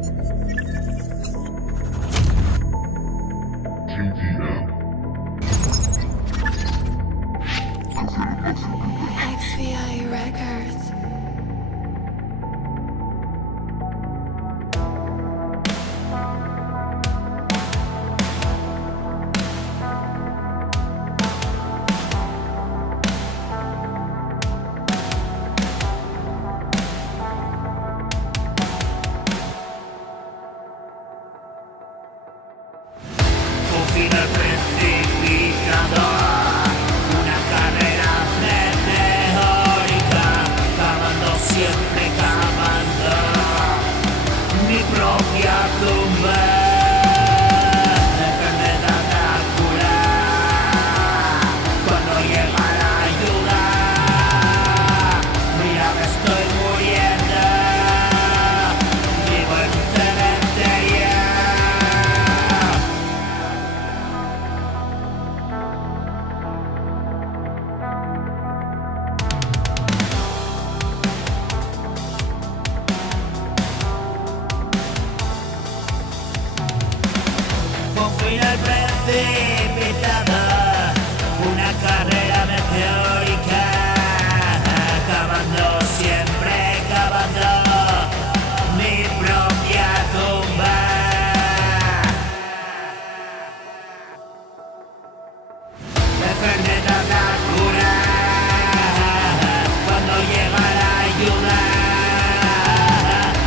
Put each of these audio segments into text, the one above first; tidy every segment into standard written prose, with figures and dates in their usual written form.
XVI Records. Un final precipitado, una carrera meteórica, cavando siempre cavando mi propia tumba. Enfermedad a curar cuando llega la ayuda. Mira, me estoy muriendo, vivo en un cementerio. Un final precipitado, una carrera meteórica, cavando siempre cavando mi propia tumba. La enfermedad la cura cuando llega la ayuda.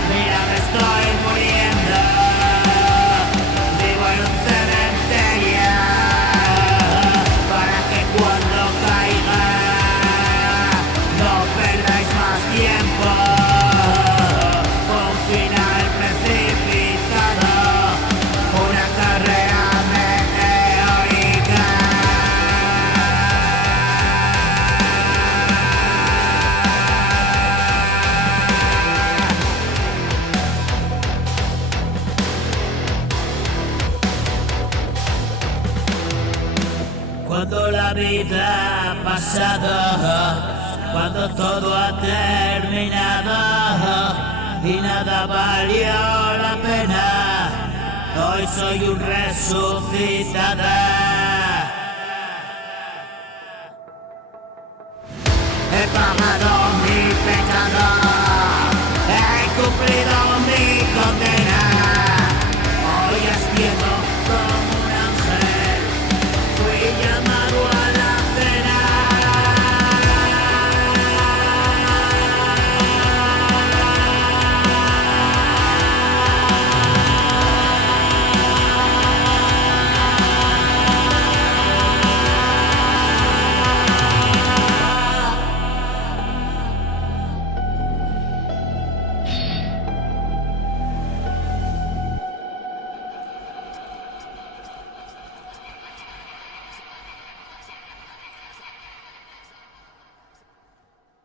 Mira, me estoy muriendo, vivo en un cementerio, para que cuando caiga no perdáis más tiempo. Un final precipitado, una carrera meteórica. Cuando la vida ha pasado, cuando todo ha terminado y nada valió la pena, hoy soy un resucitado. He pagado mi pecado, he cumplido